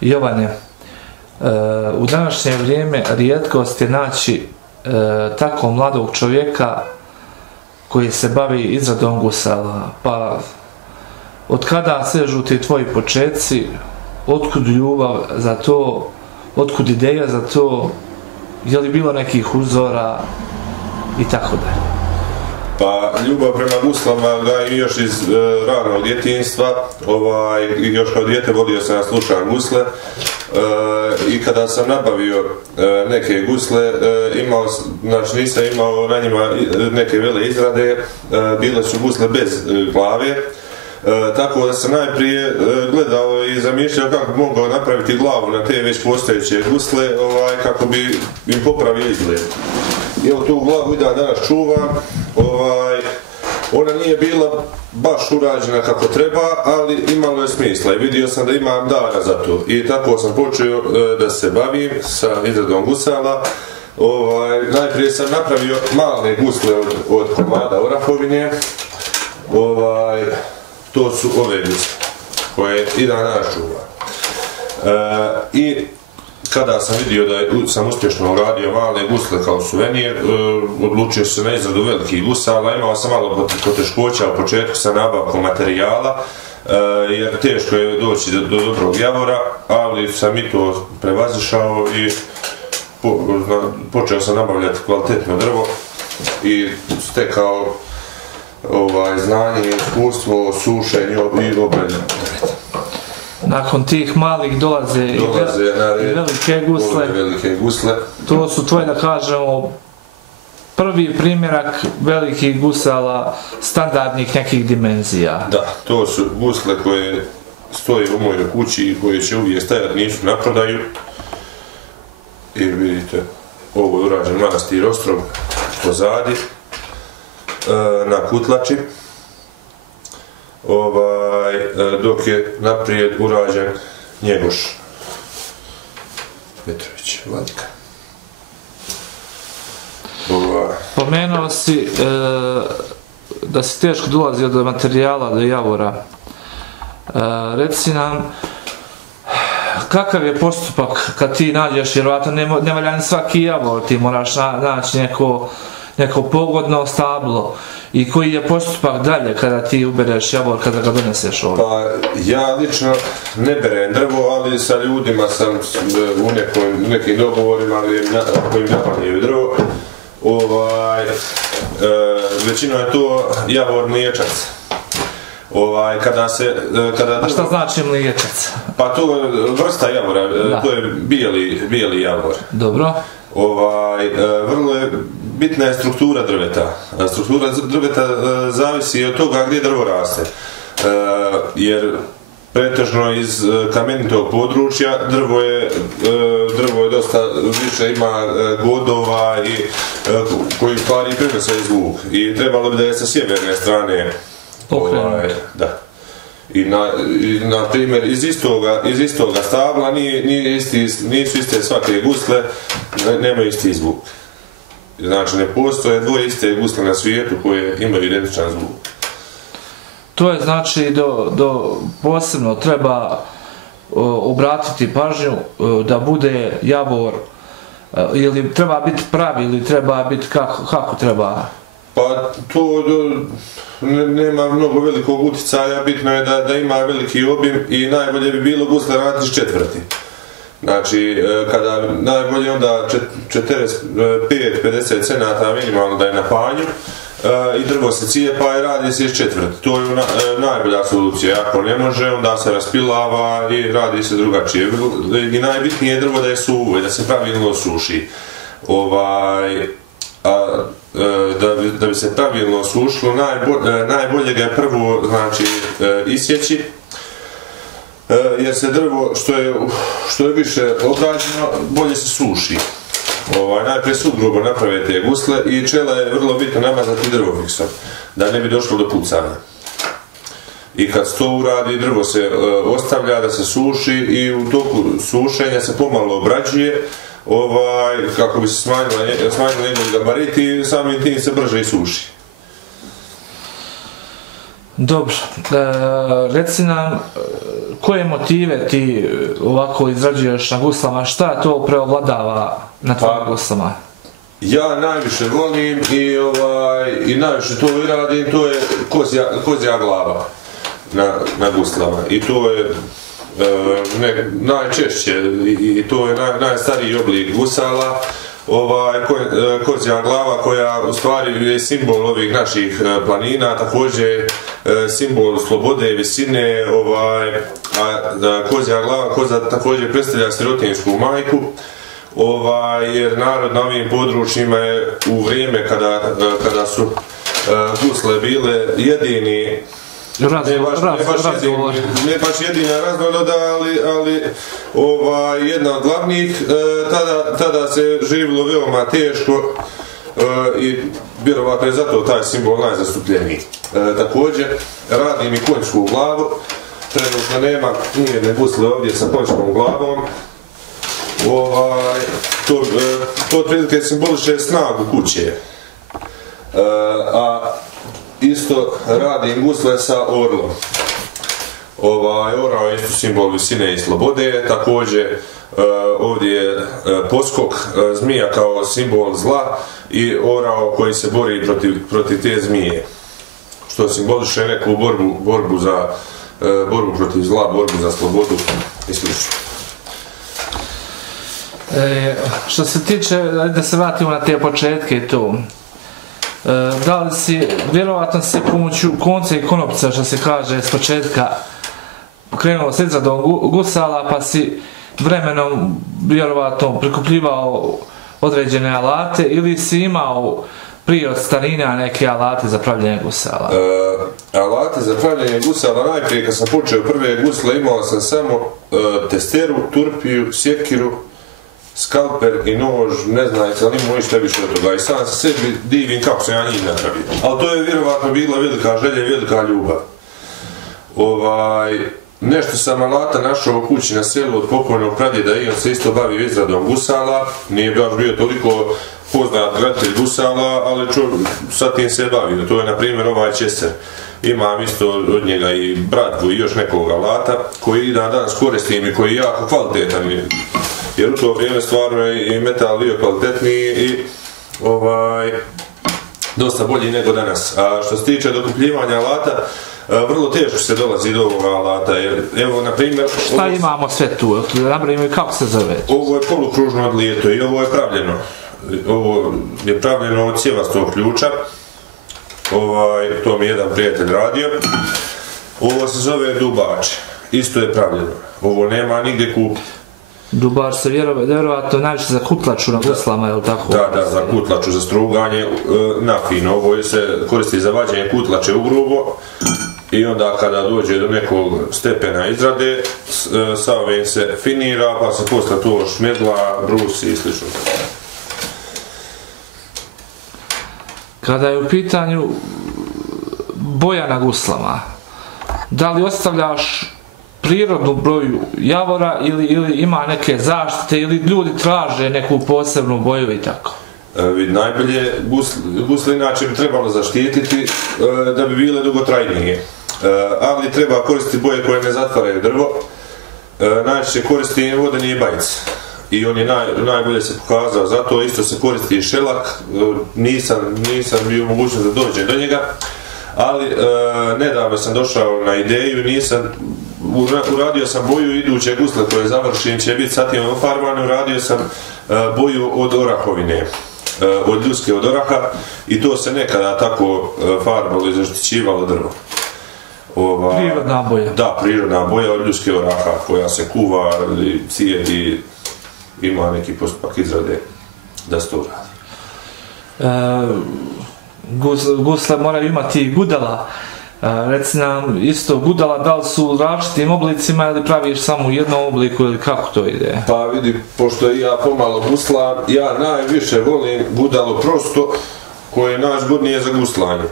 Jovane, u današnje vrijeme rijetkost je naći tako mladog čovjeka koji se bavi izradom gusala. Pa od kada sežu ti tvoji početci, otkud ljubav za to, otkud ideja za to, je li bilo nekih uzora i tako dalje? Pa ljubav prema guslama gajim još iz ranog djetinjstva, još kao dijete volio sam da slušam gusle i kada sam nabavio neke gusle, znači nisam imao na njima neke vele izrade, bile su gusle bez glave, tako da sam najprije gledao i zamišljao kako bi mogao napraviti glavu na te već postojeće gusle kako bi im popravio izgled. I evo tu glavu i da danas čuvam, ona nije bila baš urađena kako treba, ali imalo je smisla i vidio sam da imam dara za to. I tako sam počeo da se bavim sa izradom gusala. Najprije sam napravio male gusle od komada orahovine. To su ove gusle koje i danas čuvam. I kada sam vidio da sam uspješno uradio male gusle kao suvenir, odlučio se na izradu velikih gusala. Imao sam malo poteškoća u početku sa nabavkom materijala, jer teško je doći do dobrog javora, ali sam i to prevazišao i počeo sam nabavljati kvalitetno drvo i stekao znanje i iskustvo o sušenju i obradi drveta. Nakon tih malih dolaze i velike gusle. To su tvoje, da kažemo, prvi primjerak velikih gusala standardnih nekih dimenzija. Da, to su gusle koje stoje u mojoj kući i koje će uvijek stajati, nisu na prodaju. I vidite, ovo je urađen manastir Ostrog pozadi, na Kutlači. Dok je naprijed urađen Njegoš Petrović, Vladika. Pomenuo si da si teško dolazio do materijala, do javora. Reci nam, kakav je postupak kad ti nađeš, jer vjerojatno ne valja ni svaki javor, ti moraš naći neko pogodno stablo. I koji je postupak dalje kada ti ubereš javor, kada ga doneseš ovdje? Pa ja lično ne berem drvo, ali sa ljudima sam u nekim dogovorima koji napanjaju drvo. Većino je to javor mliječac. A šta znači mliječac? Pa to je vrsta javora, to je bijeli javor. Dobro. Vrlo je bitna je struktura drveta. Struktura drveta zavisi od toga gdje drvo raste. Jer pretežno iz kamenitog područja drvo je dosta više, ima godova koji stvari prenose zvuk. I trebalo bi da je sa sjeverne strane. Da. I na primjer iz istoga stabla nisu iste svake gusle, nemaju isti zvuk. Znači ne postoje dvoje iste gusle na svijetu koje imaju identičan zvuk. To je znači posebno treba obratiti pažnju da bude javor, ili treba biti pravi ili treba biti kako treba? Pa to nema mnogo velikog utjecaja, bitno je da ima veliki obim i najbolje bi bilo gusle raditi četvrti. Znači, kada najbolje onda 45-50 cenata minimalno da je na panju i drvo se cijepa i radi se iz četvrti. To je najbolja solucija. Ako ne može, onda se raspilava i radi se drugačije. I najbitnije je drvo da je suvo i da se pravilno suši. Da bi se pravilno sušilo, najbolje ga je prvo isjeći, jer se drvo što je više obrađeno, bolje se suši. Najprije sugrubo naprave te gusle i čela je vrlo bitno namazati drvofiksom, da ne bi došlo do pucanja. I kad se to uradi, drvo se ostavlja da se suši i u toku sušenja se pomalo obrađuje, kako bi se smanjili njegov gabarit i samim tim se brže i suši. Dobro, reci nam koje motive ti ovako izrađuješ na guslama, šta to preovladava na tvojim guslama? Ja najviše volim i najviše to i radim, to je kozja glava na guslama i to je najčešće i to je najstariji oblik gusala. Kozja glava koja u stvari je simbol ovih naših planina, također simbol slobode i visine, a kozja glava također predstavlja sirotinjsku majku, jer narod na ovim područjima je u vrijeme kada su gusle bile jedini ne baš jedina raznoda, ali jedna od glavnih, tada se živjelo veoma teško i vjerovatno je zato taj simbol najzastupljeniji. Također radim i konjsku glavu, trenutno nema nijedne gusle ovdje sa konjskom glavom. To otprilike simboliše snagu kuće. A isto radim gusle sa orlom. Orao je isto simbol visine i slobode, također ovdje je poskok zmija kao simbol zla i orao koji se bori protiv te zmije, što simboliše neku borbu protiv zla, borbu za slobodu i sl. Što se tiče, da se vratimo na te početke tu, da li si, vjerovatno si pomoću konca i konopca, što se kaže, s početka krenuo s izradom gusala, pa si vremenom vjerovatno prikupljivao određene alate ili si imao prije od starina neke alate za pravljenje gusala? Alate za pravljenje gusala, najprije kad sam počeo prve gusle imao sam samo testeru, turpiju, sjekiru, skalper i nož, ne znam, ali imamo ništa više od toga i sam se sebi divim kako sam ja njih napravio. Ali to je vjerovatno bila velika želja i velika ljubav. Nešto sam alata našao u kući na selu od pokojnog pradjeda i on se isto bavi izradom gusala, nije baš bio toliko poznat graditelj gusala, ali sa tim se bavio. To je na primjer ovaj česer. Imam isto od njega i bratvu i još nekog alata koji i danas koristim i koji je jako kvalitetan. Jer u to vrijeme stvarno je i metal bio kvalitetniji i dosta bolji nego danas. A što se tiče dokupljivanja alata, vrlo teško se dolazi do ovoga alata, jer evo na primjer... Šta imamo sve tu? Nabrajimo i kako se zove? Ovo je polukružno odlijeto i ovo je pravljeno. Ovo je pravljeno od cjevastog ključa. To mi je jedan prijatelj radio. Ovo se zove dubač. Isto je pravljeno. Ovo nema nigdje kupi. Dubač se vjerovatno najviše za kutlaču na guslama, je li tako? Da, za kutlaču, za struganje na fino. Ovo se koristi za vađenje kutlače u grubo i onda kada dođe do nekog stepena izrade, sa ovim se finira, pa se posle to šmedla, brusi i sl. Kada je u pitanju boja na guslama, da li ostavljaš prirodnu boju javora ili ima neke zaštite ili ljudi traže neku posebnu boju i tako? Najbolje gusle inače bi trebalo zaštititi da bi bile dugotrajnije, ali treba koristiti boje koje ne zatvaraju drvo. Najčešće koristi vodeni bajc i on je najbolje se pokazao, zato isto se koristi i šelak, nisam bio mogućnost da dođem do njega, ali nedavno sam došao na ideju, uradio sam boju iduće gusle koje završim, će biti satin ofarbane, uradio sam boju od orahovine, od ljuske od oraha i to se nekada tako farbalo i zaštićivalo drvo. Prirodna boja? Da, prirodna boja od ljuske oraha koja se kuva, cijedi, ima neki postupak izrade da se to uradi. Gusle moraju imati gudala. Reci nam isto gudala, da li su u različitim oblicima ili praviš samo u jednom obliku ili kako to ide? Pa vidi, pošto ja pomalo guslam, ja najviše volim gudalo prosto koje je najzgodnije za guslanje.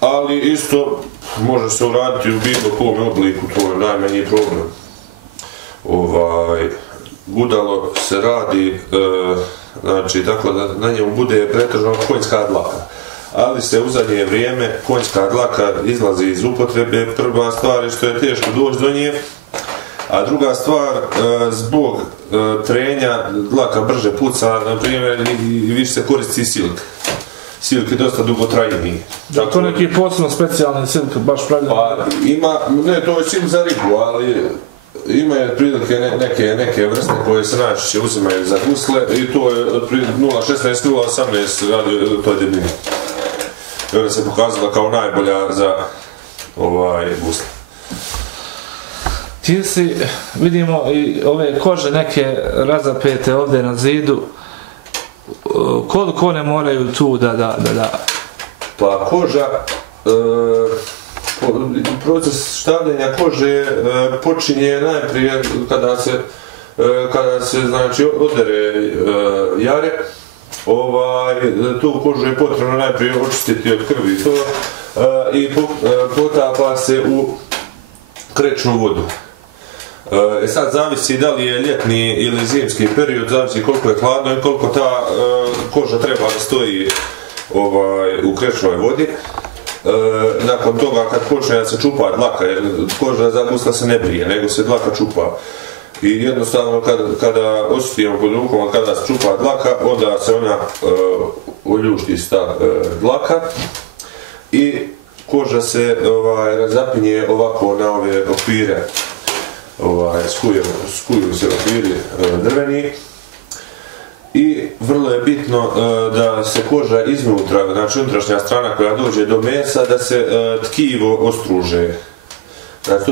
Ali isto može se uraditi u bilo kom obliku, to je najmanji problem. Gudalo se radi, znači tako da na njemu bude pretežno konjska dlaka. ali se u zadnje vrijeme konjska dlaka izlazi iz upotrebe. Prva stvar je što je teško doći do nje, a druga stvar, zbog trenja dlaka brže puca, na primjer, i više se koristi silk. Silk je dosta dugotrajniji. Da to neki posebno specijalni silk baš pravljeno? Pa ima, ne, to je silk za ribu, ali ima je prilike neke vrste koje se najčešće uzimaju za gusle i to je od 0,16-0,18 radi o toj debljini. I ona se pokazala kao najbolja za gusle. Ti si, vidimo i ove kože neke razapete ovdje na zidu, koliko one moraju tu da... Pa koža, proces štavljenja kože počinje najprije kada se znači odere jare. Tu kožu je potrebno najprije očistiti od krvi i potapa se u krečnu vodu. Sad zavisi da li je ljetni ili zimski period, zavisi koliko je hladno i koliko ta koža treba da stoji u krečnoj vodi. Nakon toga kad počne da se čupa dlaka, jer koža za gusla se ne brije, nego se dlaka čupa. I jednostavno kada osjetimo pod rukom, kada se čupa dlaka, onda se ona oljušti ta dlaka i koža se razapinje ovako na ove okvire. Skuju se okviri drveni i vrlo je bitno da se koža iznutra, znači unutrašnja strana koja dođe do mesa, da se tkivo ostruže. Znači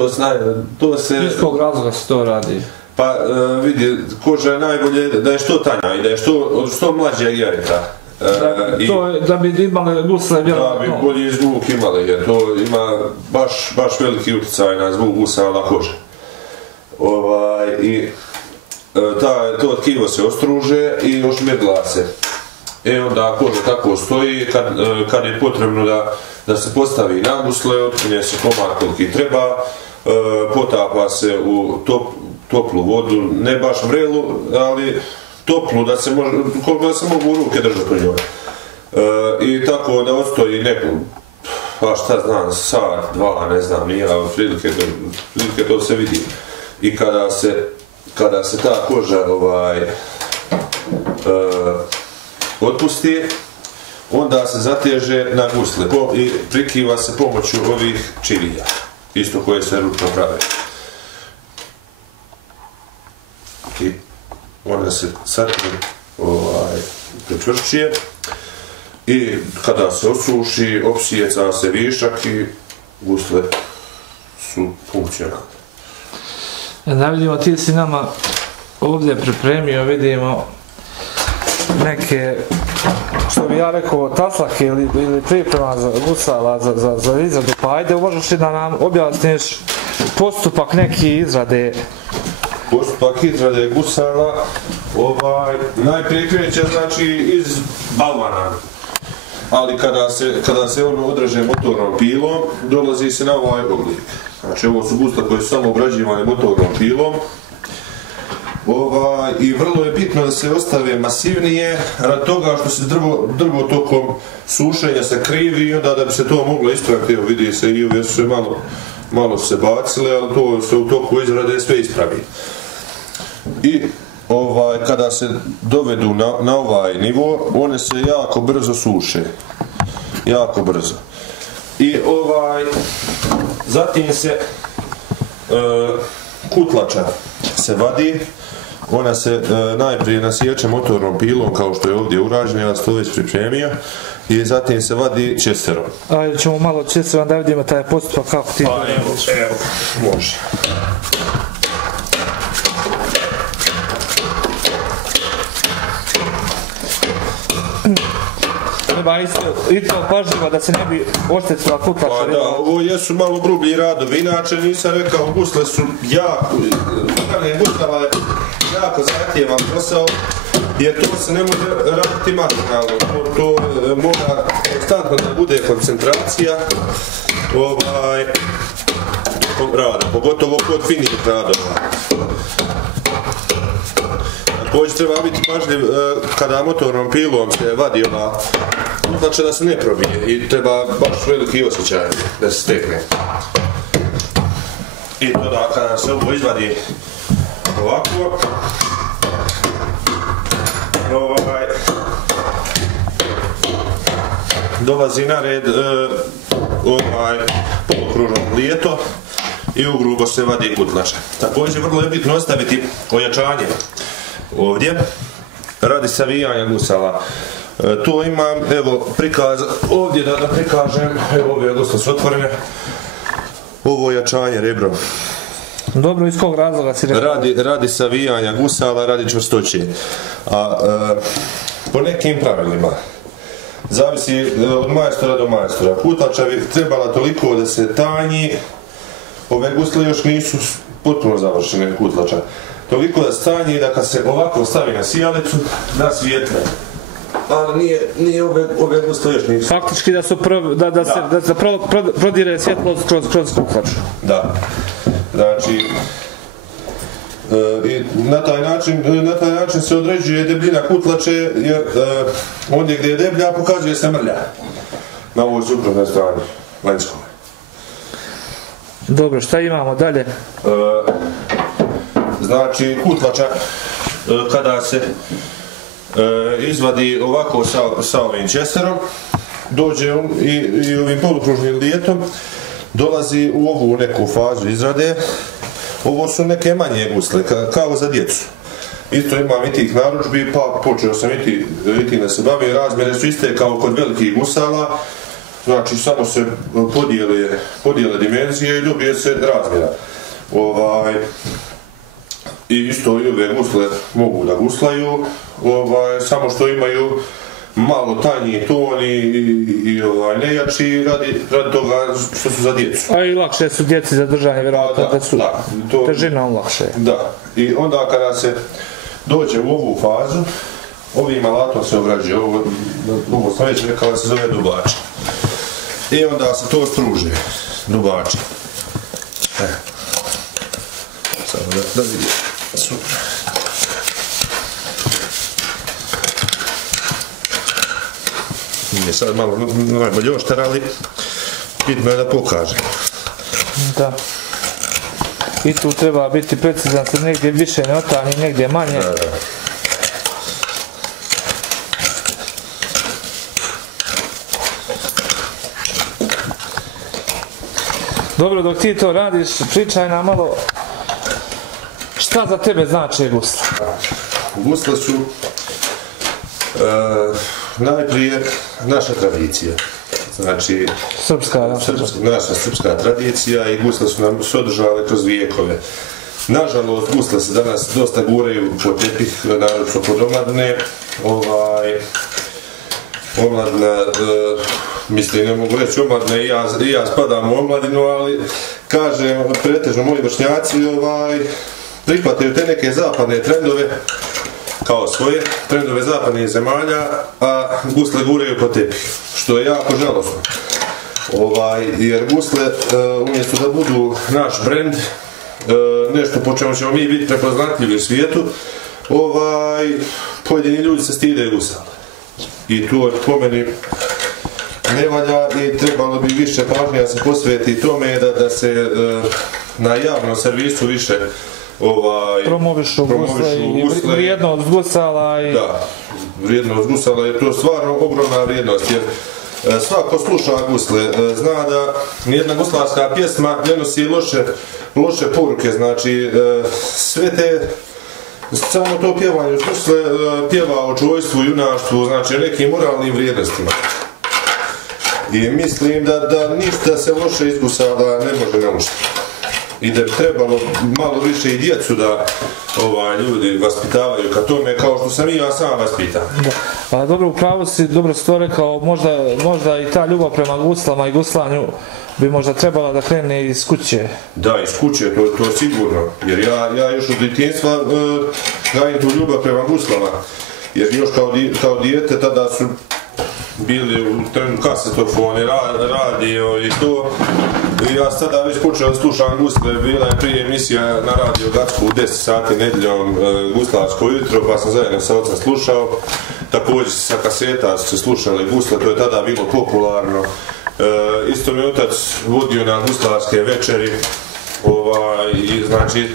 to se... Iz kog razloga se to radi? Pa vidi, koža je najbolje da je što tanja i da je što mlađeg jajeta. Da bi imali gusle vjerojatno. Da bi bolji zvuk imali, jer to ima baš veliki utjecaj na zvuk gusa na kože. I to tkivo se ostruže i ošmirgla se. Onda koža tako stoji, kad je potrebno da se postavi na gusle, otpunje se komad koliki treba, potapa se u toplu vodu, ne baš vrelu, ali toplu, koliko da se mogu ruke držati u njoj. I tako da ostoji neku, pa šta znam, sat, dva, ne znam, nije, prilike to se vidi. I kada se ta koža otpusti, onda se zateže na gusle i prikiva se pomoću ovih čivilja, isto koje se ručno prave. I onda se satne prečvršćuje i kada se osuši, opsijeca se višak i gusle su funkcionalne. Da vidimo, ti si nama ovdje pripremio, vidimo neke, što bi ja rekao, taslake ili priprema za gusala, za izradu. Pa ajde, možeš li da nam objasniš postupak neki izrade? Postupak izrade gusala, najprije kreće znači iz balvana. Ali kada se ono odreže motornom pilom, dolazi se na ovaj oblik. Znači ovo su gusla koje su samo obrađivane motornom pilom. I vrlo je bitno da se ostave masivnije, rad toga što se drvo tokom sušenja se krivi i onda da bi se to moglo ispraviti. Evo vidi se i ove su se malo se bacile, ali to se u toku izrade sve ispravi. I kada se dovedu na ovaj nivo, one se jako brzo suše. Jako brzo. I zatim se kutlača se vadi. Ona se najprije nasječe motornom pilom, kao što je ovdje urađeno, ja sam to već pripremio. I zatim se vadi česterom. Ajde ćemo malo česterom da vidimo taj postupak kako ti... Pa evo, može. Treba isto pažljivo da se ne bi oštetila kutlača. Pa da, ovo jesu malo grublji radovi, inače nisam rekao, gusle su jako zahtjevan posao, jer to se ne može raditi makinalno, to mora konstantno da bude koncentracija rada, pogotovo kod finih radova. Također treba biti pažljiv kada motornom pilom se vadi kutlače da se ne probije i treba baš veliki osjećaj da se stekne. I to da kada se ovo izvadi ovako, dolazi na red polukružno lijeto i ugrubo se vadi kutlača. Također vrlo je bitno ostaviti ojačanje ovdje radi savijanja gusala. Tu imam, evo, prikaz ovdje da prikažem, evo ove gusle su otvorene, ovo ojačanje rebrom. Dobro, iz kog razloga si rekao? Radi savijanja gusala, radi čvrstoće. A po nekim pravilima, zavisi od majstora do majstora. Kutlača bi trebala toliko da se tanji, ove gusle još nisu potpuno završene kutlača. Toliko da se tanji da kad se ovako stavi na sijalicu, da svijetle. Ali nije ove gusle još nisu. Faktički da se prodire svjetlost kroz kutlaču. Da. Znači, na taj način se određuje debljina kutlače, jer ondje gdje je deblja pokazuje se mrlja na ovoj suprotnoj strani vanjskoj. Dobro, šta imamo dalje? Znači, kutlača kada se izvadi ovako sa ovim česerom, dođe i ovim polukružnim lijetom, dolazi u ovu neku fazu izrade. Ovo su neke manje gusle, kao za djecu. Isto imam i tih narudžbi, pa počeo sam i tim da se bavim. Razmjere su iste kao kod velikih gusala, znači samo se podijele dimenzije i dobije se razmjera. I isto i ove gusle mogu da guslaju, samo što imaju malo tanji ton i nejači radi toga što su za djecu. A i lakše su djeci za držanje, vjerojatno da su težinom lakše. Da, i onda kada se dođe u ovu fazu, ovim alatom se ograđuje, ovo sam već rekao da se zove dubač. I onda se to struže, dubači. Samo da vidim. Super. Nije sad malo najbolje oštar, ali bitno je da pokažem. Da. I tu treba biti precizan, se negdje više ne otani, negdje manje. Da. Dobro, dok ti to radiš, pričaj nam malo šta za tebe znači gusle. Gusle su najprije naša tradicija. Znači, naša srpska tradicija i gusle su nam se održavale kroz vijekove. Nažalost, gusle se danas dosta guraju po tepih, naravno pod omladine. Omladina, mislim, ne mogu reći omladine, i ja spadam u omladinu, ali kažem, pretežno moji vršnjaci prihvataju te neke zapadne trendove, kao svoje trendove zapadnih zemalja, a gusle guraju po tepih, što je jako žalosno. Jer gusle, umjesto da budu naš brend, nešto po čemu ćemo mi biti prepoznatljivi u svijetu, pojedini ljudi se stide gusala. I to po meni ne valja i trebalo bi više pažnje da se posveti tome da se na javnom servisu više promovišu gusle i vrijednost gusala. Da, vrijednost gusala je to stvarno ogromna vrijednost, jer svako sluša gusle zna da nijedna guslarska pjesma ne nosi loše poruke, znači sve te samo to pjevanje gusle pjeva o čojstvu, junaštvu, znači nekim moralnim vrijednostima. I mislim da ništa se loše iz gusala ne može naučiti. I da bi trebalo malo više i djecu da ljudi vaspitavaju ka tome, kao što sam i ja sam vaspitan. Da. Dobro, upravo si, dobro si to rekao, možda i ta ljubav prema guslama i guslanju bi možda trebala da krene iz kuće. Da, iz kuće, to je sigurno. Jer ja još od djetinjstva gajim tu ljubav prema guslama. Jer još kao dijete tada su bili u trendu kasetofone, radio i to. I ja sada već počeo slušam gusle, bila je prije emisija na radio Gacku u 10 sati nedjeljom guslarsko jutro, pa sam zajedno sa ocem slušao. također sa kaseta su se slušali gusle, to je tada bilo popularno. Isto mi otac vodio na guslarske večeri, i znači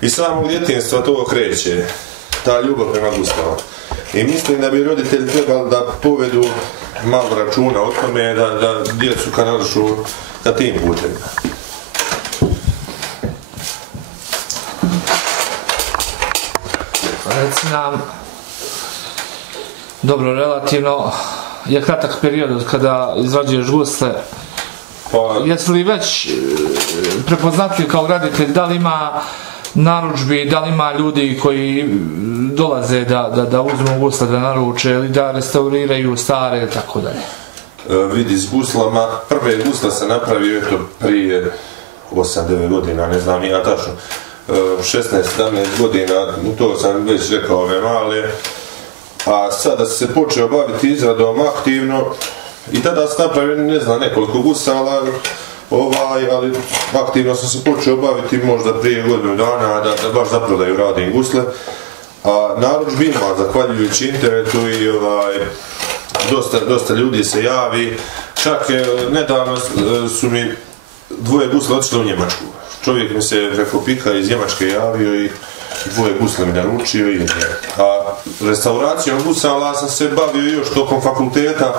iz samog djetinjstva to kreće, ta ljubav prema guslama. I mislim da bi roditelji trebali da povedu malo računa o tome, da djecu kanališu ka tim putem. Reci nam, dobro, relativno je kratak period kada izrađuješ gusle. Jesu li već prepoznatljiv kao graditelj, da li ima narudžbi, da li ima ljudi koji dolaze da uzmu gusle, da naruče ili da restauriraju stare i tako dalje? Vidi, s guslama, prve gusle sam napravio prije 8-9 godina, ne znam ja tačno, 16-17 godina, to sam već rekao ove male, a sada se počeo baviti izradom aktivno i tada sam napravio, ne znam, nekoliko gusala, ali aktivno sam se počeo baviti možda prije godinu dana da baš za prodaju radim gusle, a narudžbi ima, zahvaljujući internetu i dosta ljudi se javi, čak nedavno su mi dvoje gusle otišle u Njemačku. Čovjek mi se preko Pika iz Njemačke javio i dvoje gusle mi naručio i a restauracijom gusala sam se bavio još tokom fakulteta,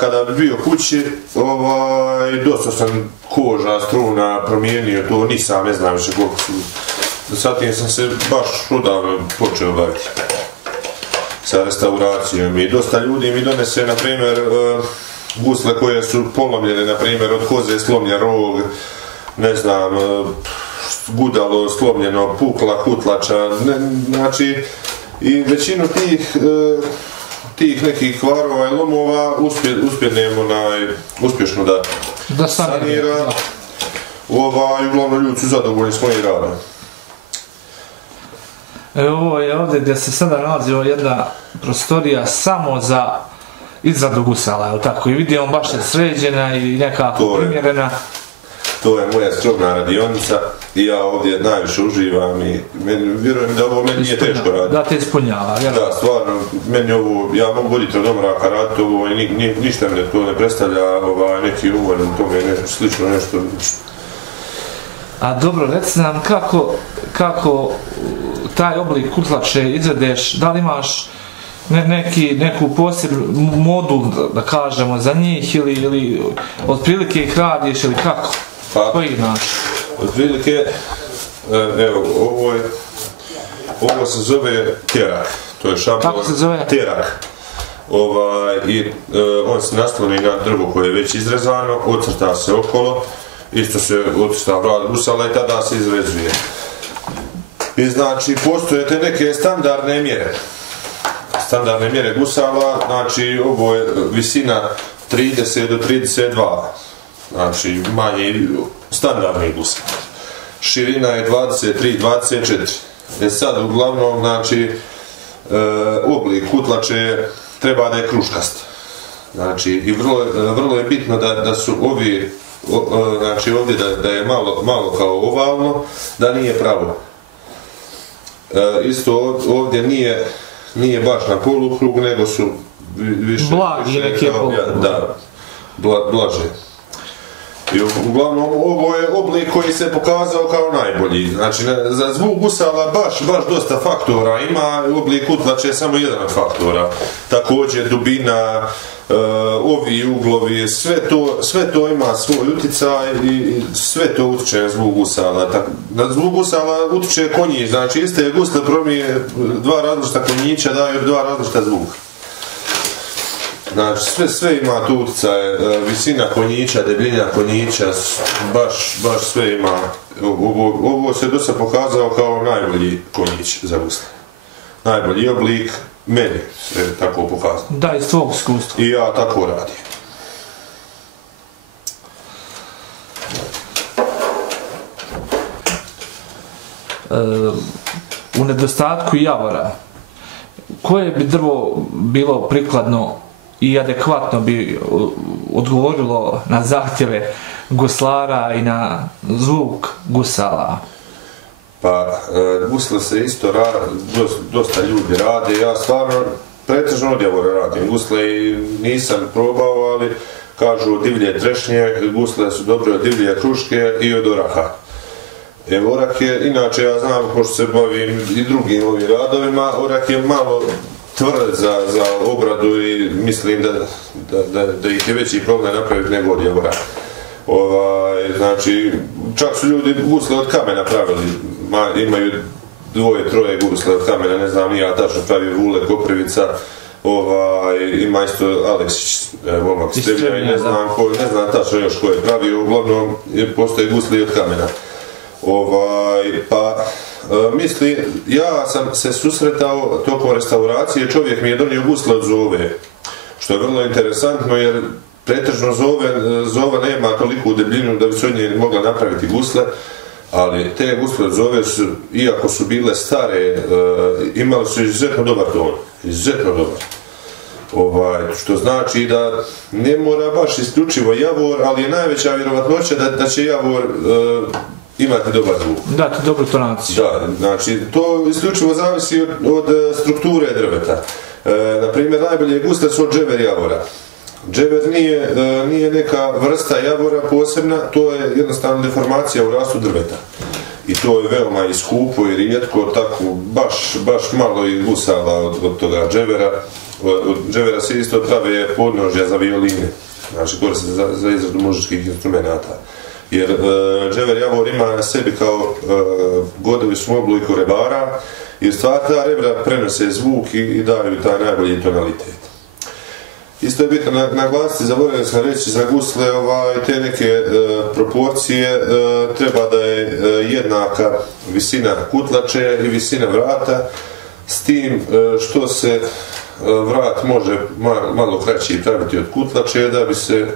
kada bi bio kući, dosta sam koža, struna promijenio, to nisam, ne znam više koliko su. Zatim sam se baš odavno počeo baviti sa restauracijom i dosta ljudi mi donese, na primjer, gusle koje su polomljene, na primjer, od koze slomljen rog, ne znam, gudalo slomljeno, pukla kutlača, znači, i većinu tih nekih kvarova i lomova uspjenemo uspješno da sanira. Uglavnom ljudi su zadovoljni s mojim radom. Ovo je ovdje gdje se sada nalazi jedna prostorija samo za izradu gusala, je li tako? I vidimo baš je sređena i nekako primjerena. To je moja skromna radionica i ja ovdje najviše uživam i vjerujem da ovo meni nije teško raditi. Da te ispunjava, vjerujem. Da, stvarno, meni ovo, ja mogu voditi od omraka raditi ovo i ništa mi to ne predstavlja neki uvod u tome, nešto slično, nešto. A dobro, reci nam kako taj oblik kutlače izvedeš, da li imaš neku posebnu modul, da kažemo, za njih ili otprilike ih radiš ili kako? Koji znaš? Otprilike, evo, ovo se zove terak, to je šablon. Kako se zove? Terak. On se nasloni na drvo koje je već izrezano, ocrta se okolo, isto se ocrta vrat gusala i tada se izrezuje. I znači, postoje te neke standardne mjere. Standardne mjere gusala, znači ovo je visina 30 do 32, znači manji standardni gusala. Širina je 23-24. Sad uglavnom, znači, oblik kutlače treba da je kruškast. Znači, i vrlo je bitno da su ovi, znači ovdje da je malo kao ovalno, da nije pravo. Isto ovdje nije baš na polukrug, nego su više... Blagi neke polukrug. Da, blaže. I uglavnom, ovo je oblik koji se pokazao kao najbolji. Znači, za zvuk gusala baš dosta faktora. Ima oblik kutlače samo jedan od faktora. Također, dubina, ovi uglovi, sve to ima svoj utjecaj i sve to utječe na zvuk gusala. Na zvuk gusala utječe konjić, znači iste gusle promije dva različita konjića daju dva različita zvuka. Znači sve ima tu utjecaj, visina konjića, debljina konjića, baš sve ima. Ovo se dosta pokazao kao najbolji konjić za gusle. Najbolji oblik. Meni se tako pokazano. Da, iz tvojeg iskustva. I ja tako radim. U nedostatku javora, koje bi drvo bilo prikladno i adekvatno bi odgovorilo na zahtjeve guslara i na zvuk gusala? Pa, gusle se isto dosta ljudi rade, ja stvarno pretežno od javora radim. Gusle nisam probao, ali kažu divlje trešnje, gusle su dobre od divlje kruške i od oraha. Orah je, inače ja znam, pošto se bavim i drugim ovim radovima, orah je malo tvrd za obradu i mislim da ih je veći problem napraviti nego od javora. Znači, čak su ljudi gusle od kamena pravili, imaju 2-3 gusle od kamena, ne znam, ja tačno pravi Vule Koprivica, ima isto Aleksić, momak iz Trebinja, ne znam tačno još ko je pravio, uglavnom postoje gusli od kamena. Pa, mislim, ja sam se susretao tokom restauracije, čovjek mi je donio gusle od zove, što je vrlo interesantno jer pretežno zova nema toliku debljinu da bi se od nje mogla napraviti gusle, ali te gusle od zove su, iako su bile stare, imali su izuzetno dobar ton, izuzetno dobar. Što znači da ne mora baš isključivo javor, ali je najveća vjerovatnoća da će javor imati dobar zvuk. Dati dobru tonaciju. Da, znači to isključivo zavisi od strukture drveta. Naprimjer, najbolje gusle su od džever javora. Džever nije neka vrsta javora posebna, to je jednostavno deformacija u rastu drveta. I to je veoma i skupo i rijetko, tako baš malo i gusala od toga dževera. Od dževera se isto prave podnožja za violine, znači koriste za izradu muzičkih instrumenta. Jer džever javor ima na sebi kao godovišnu obliku rebara i stvar ta rebra prenose zvuk i daju taj najbolji tonalitet. Isto je bitno naglasiti, zaboravio sam reći za gusle, te neke proporcije, treba da je jednaka visina kutlače i visina vrata, s tim što se vrat može malo kraći praviti od kutlače da bi se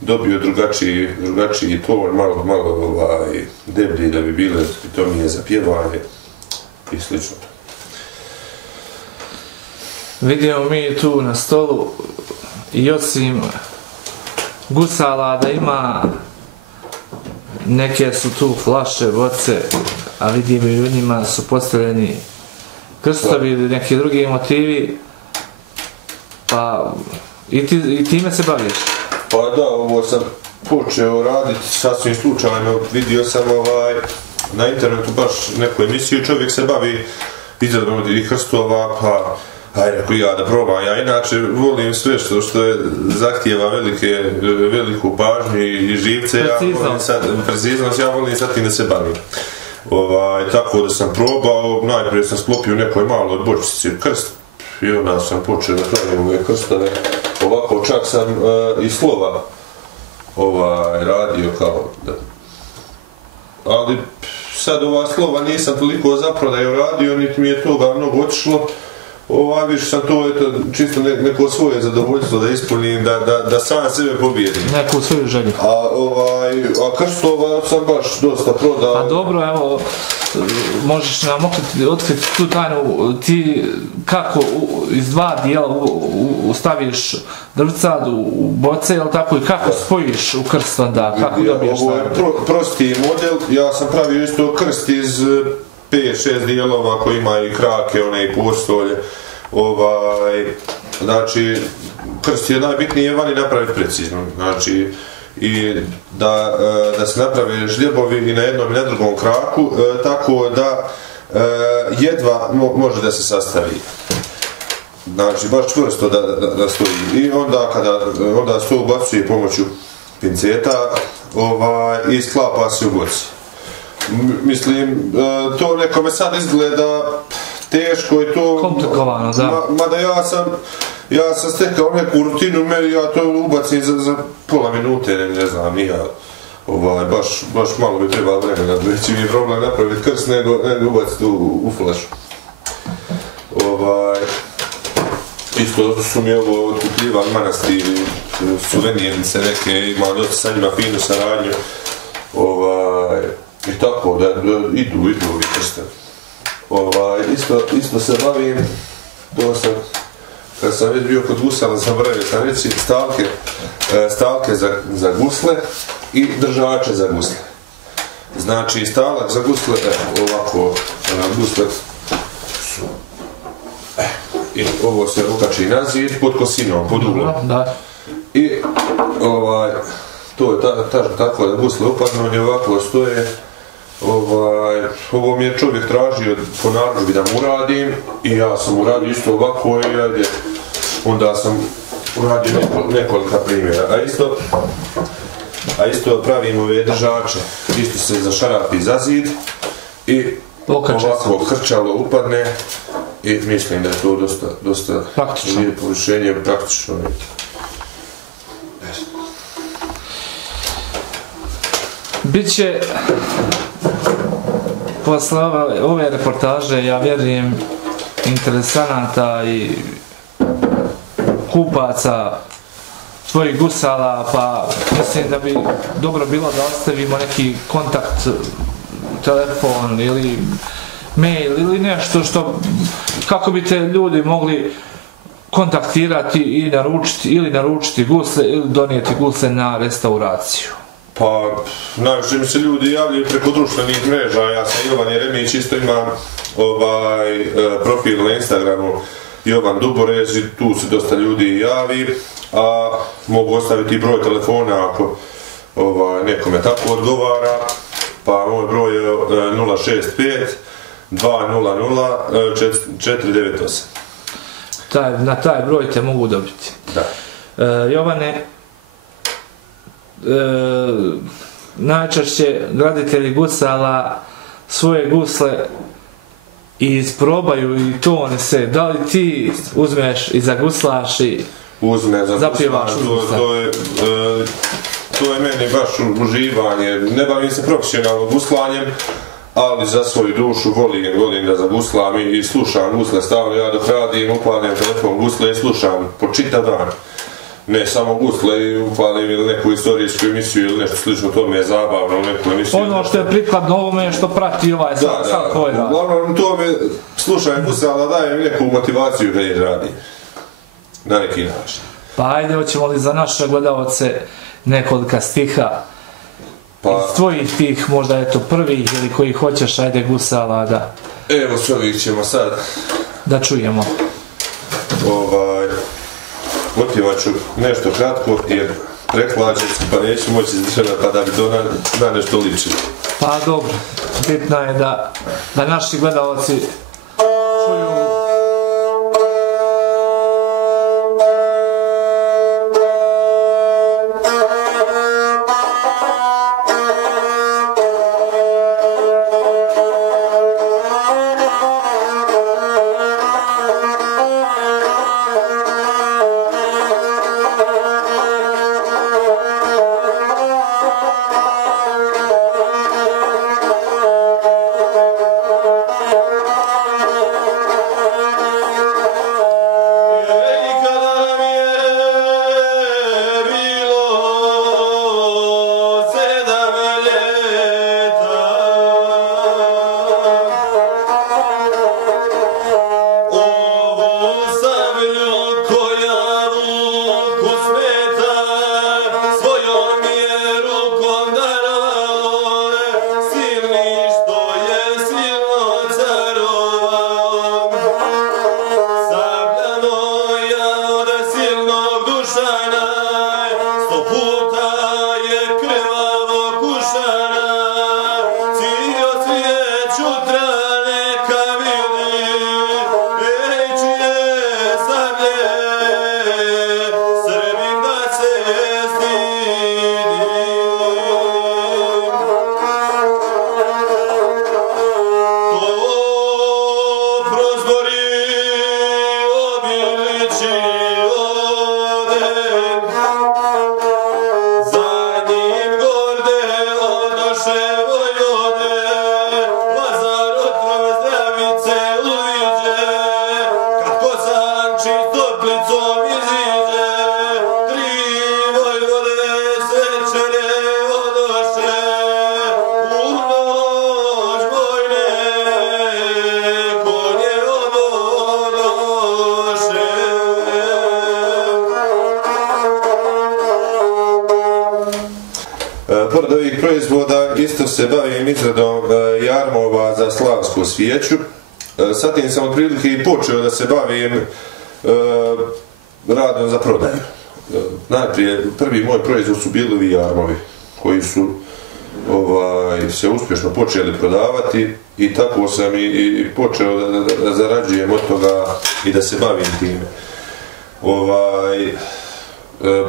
dobio drugačiji ton, malo deblji da bi bile pitomije za pjevanje i slično. Vidimo mi tu na stolu i osim gusala da ima neke su tu flaše, boce, a vidimo i u njima su postavljeni krstovi ili neki drugi motivi, pa i time se baviš? Pa da, ovo sam počeo raditi sasvim slučajno, vidio sam na internetu baš neku emisiju, čovjek se bavi izradom i krstova, pa ajde, rekao ja da probam. Ja inače volim sve što je zahtijeva veliku pažnju i živce, preciznost, ja volim sad tim da se bavim. Tako da sam probao, najprije sam sklopio nekoj maloj bočici krst i onda sam počeo da pravim ove krstove. Ovako čak sam i slova radio kao da. Ali sad ova slova nisam toliko za prodaju radio, niti mi je toga mnogo otišlo. Više sam to čisto neko svoje zadovoljstvo da ispunim, da sam sebe pobijedim. Neku svoju želju. A krstova sam baš dosta prodao. Pa dobro, evo, možeš nam otkriti tu tajnu, ti kako iz dva dijela staviš drvca u boce, jel tako, i kako spojiš u krst onda, kako dobiješ taj? Ovo je prosti model, ja sam pravio isto krst iz 5-6 dijelova koji ima i krake, one i postolje. Znači, krst je najbitnije vani napraviti precizno. Znači, i da se naprave žljebovi i na jednom i na drugom kraku, tako da jedva može da se sastavi. Znači, baš čvrsto da stoji. I onda se to ubacuje pomoću pinceta i sklapa se u boci. Mislim, to nekome sad izgleda teško i to... komplikovano, da. Mada ja sam stekao neku rutinu, ja to ubacim za pola minute, ne znam, ja. Baš malo bi trebalo vremena, veći mi je problem napraviti krst nego ubaciti u flašu. Isto su mi ovo otkupljivali manastiri, suvenirnice neke, imam dosta sa njima finu saradnju. I tako da idu ovi krstovi. Isto se bavim, kad sam već bio kod gusala, zaboravio sam reći, stalke za gusle i držače za gusle. Znači, stalak za gusle, ovako, gusle su i ovo se ukači na zid pod kosinom, pod uglom. I to je tako da gusle upadnu i ovako stoje. Ovo mi je čovjek tražio po narudžbi da mu uradim i ja sam uradio isto ovako i ajde, onda sam uradio nekolika primjera. A isto pravim ove držače, isto se zašarapi za zid i ovako hrčalo upadne i mislim da je to dosta lijepo rješenje, praktično. Biće posle ove reportaže, ja vjerujem, interesanata i kupaca tvojih gusala, pa mislim da bi dobro bilo da ostavimo neki kontakt, telefon ili mail ili nešto što, kako bi te ljudi mogli kontaktirati i naručiti, ili naručiti gusle ili donijeti gusle na restauraciju. Pa, najviše mi se ljudi javljaju preko društvenih mreža, ja sam Jovan Jeremić, isto imam profil na Instagramu Jovan Duborez i tu se dosta ljudi javi, a mogu ostaviti broj telefona ako nekome tako odgovara, pa moj broj je 065 200 498. Na taj broj te mogu dobiti. Da. Jovane, najčešće graditelji gusala svoje gusle i isprobaju i tonese. Da li ti uzmeš i zaguslaš i zapjevaš uz gusla? To je meni baš uživanje. Ne bavim se profesionalno guslanjem, ali za svoju dušu volim da zaguslam i slušam gusle stalno. Ja dok radim, upalim telefon gusle i slušam po čitav dan. Ne samo gusle i upalim ili neku istorijsku emisiju ili nešto slično, to mi je zabavno u neku emisiju. Ono što je prikladno ovome što prati ovaj sad tvoj rad. Uglavnom to mi slušam gusala daje mi neku motivaciju da je radim. Na neki način. Pa ajde, hoćemo li za naše gledalce nekolika stiha iz tvojih tih, možda eto prvih ili koji hoćeš, ajde gusala da... Evo s ovih ćemo sad... Da čujemo. Otpjevat ću nešto kratko jer preklađen ću pa neću moći izdržati pa da bi to na nešto liči. Pa dobro, bitno je da naši gledalci čuju. Pored ovih proizvoda isto se bavim izradom jarmova za slavsku svijeću, sa tim sam otprilike i počeo da se bavim radom za prodaju. Najprije, prvi moj proizvod su bili VR-ovi, koji su se uspješno počeli prodavati i tako sam i počeo da zarađujem od toga i da se bavim time.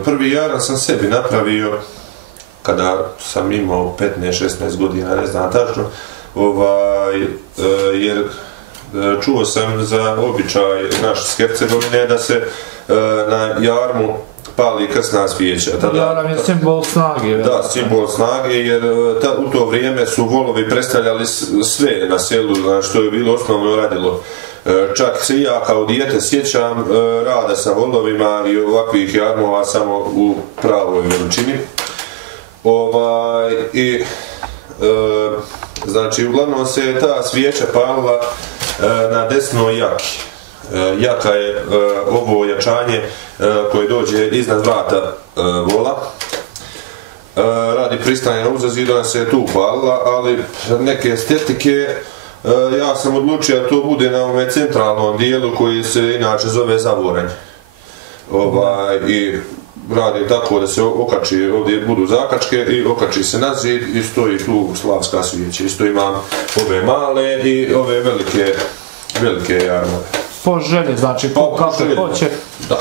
Prvi jaran sam sebi napravio kada sam imao 15-16 godina, ne znam tačno, jer čuo sam za običaj naše iz Hercegovine da se na jarmu pali krsna svijeća. Jaram je simbol snage. Da, simbol snage, jer u to vrijeme su volovi predstavljali sve na selu, što je bilo osnovno radilo. Čak se i ja kao dijete sjećam rada sa volovima i ovakvih jarmova samo u pravoj veličini. Znači, uglavnom se ta svijeća palila na desnoj jaki. Jaka je ovo jačanje koje dođe iznad vrata vola. Radi pristanja uza zid, ona se je tu palila, ali neke estetike ja sam odlučio da to bude na ovom centralnom dijelu koji se inače zove zavoranj. I radi tako da se okači, ovdje budu zakačke i okači se na zid i stoji tu slavska svijeća. Isto imam ove male i ove velike jarmove. Po želji, znači po kako hoće. Da.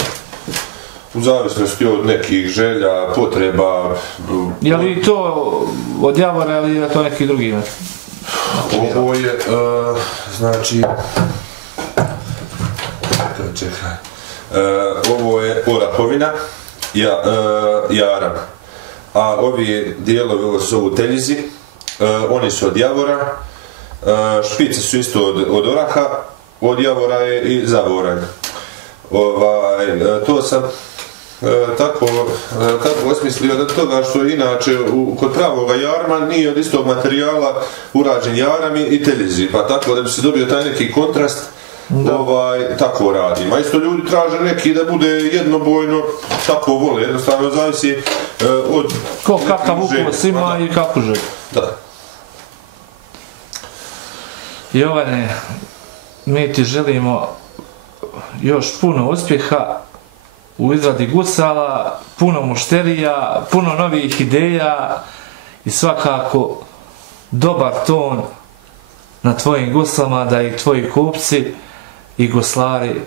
U zavisnosti od nekih želja, potreba. Je li to od javora ili je to neki drugi? Ovo je, znači, čekaj, ovo je orahovina, jaran, a ovi dijelovi su u teljizi, oni su od javora, špice su isto od oraha, od javora je i zavoranj. To sam tako osmislio da toga što inače kod pravoga jarma nije od istog materijala urađen jaram i teljizi, pa tako da bi se dobio taj neki kontrast, tako radim. A isto ljudi traže neki da bude jednobojno, tako vole, jednostavno zavisi od ko kakav ukus ima i kako želi. Da. Jovane, mi ti želimo još puno uspjeha u izradi gusala, puno mušterija, puno novih ideja i svakako dobar ton na tvojim guslama, da i tvoji kupci i guslari,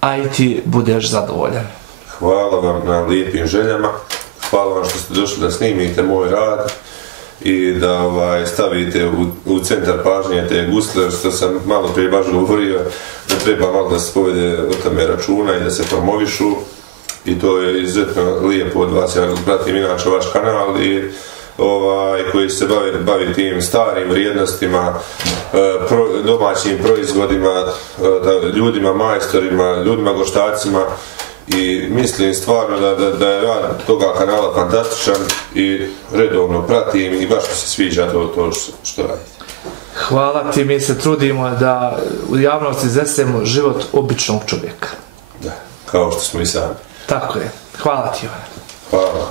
a i ti budeš zadovoljan. Hvala vam na lijepim željama, hvala vam što ste došli da snimite moj rad i da stavite u centar pažnje te gusle, što sam malo prije baš govorio, da treba malo da se povede o tome računa i da se promovišu. I to je izuzetno lijepo od vas, ja pratim inače vaš kanal i koji se bavi tim starim vrijednostima, domaćim proizvodima, ljudima, majstorima, ljudima goštacima i mislim stvarno da je rad toga kanala fantastičan i redovno pratim i baš mi se sviđa to što radite. Hvala ti, mi se trudimo da u javnosti iznesemo život običnog čovjeka. Da, kao što smo i sami. Tako je. Hvala ti, Ivane. Hvala.